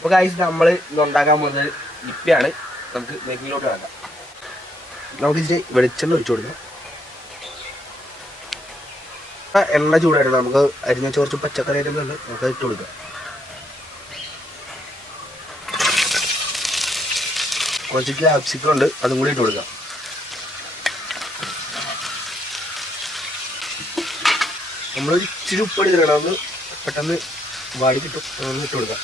അപ്പോൾ ഗൈസ് നമ്മൾ ഇന്ന് ഉണ്ടാക്കാൻ പോകുന്നത് ഇപ്പയാണ്. നമുക്ക് മേക്കിങ്ങിലോട്ട് കിടക്കാം. നമുക്ക് ഇച്ചിരി വെളിച്ചെണ്ണ ഒഴിച്ചു കൊടുക്കാം. എണ്ണ ചൂടായിട്ട് നമുക്ക് അരിഞ്ഞ കുറച്ച് പച്ചക്കറി ഐറ്റംസ് ഉണ്ട്, നമുക്ക് ഇട്ട് കൊടുക്കാം. കുറച്ച് ക്യാപ്സിക്കം ഉണ്ട്, അതും കൂടി ഇട്ട് കൊടുക്കാം. നമ്മളൊരു ഇച്ചിരി ഉപ്പ് എടുക്കണം, ഒന്ന് പെട്ടെന്ന് വാടി കിട്ടും, അതൊന്ന് ഇട്ട് കൊടുക്കാം.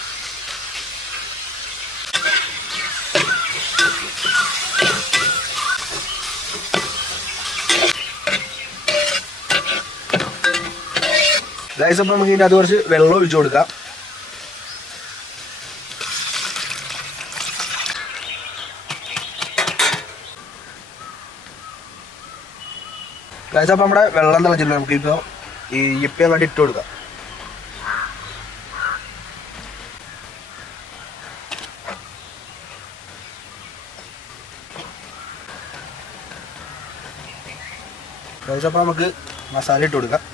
ഗൈസ് അപ്പം നമുക്ക് ഇതിൻ്റെ അത് കുറച്ച് വെള്ളം ഒഴിച്ചു കൊടുക്കാം. ഗൈസ് അപ്പം നമ്മുടെ വെള്ളം തിളച്ചിട്ടുണ്ട്, നമുക്കിപ്പോൾ ഈ ഇപ്പ അങ്ങോട്ട് ഇട്ട് കൊടുക്കാം. ഗൈസ് അപ്പം നമുക്ക് മസാല ഇട്ട് കൊടുക്കാം.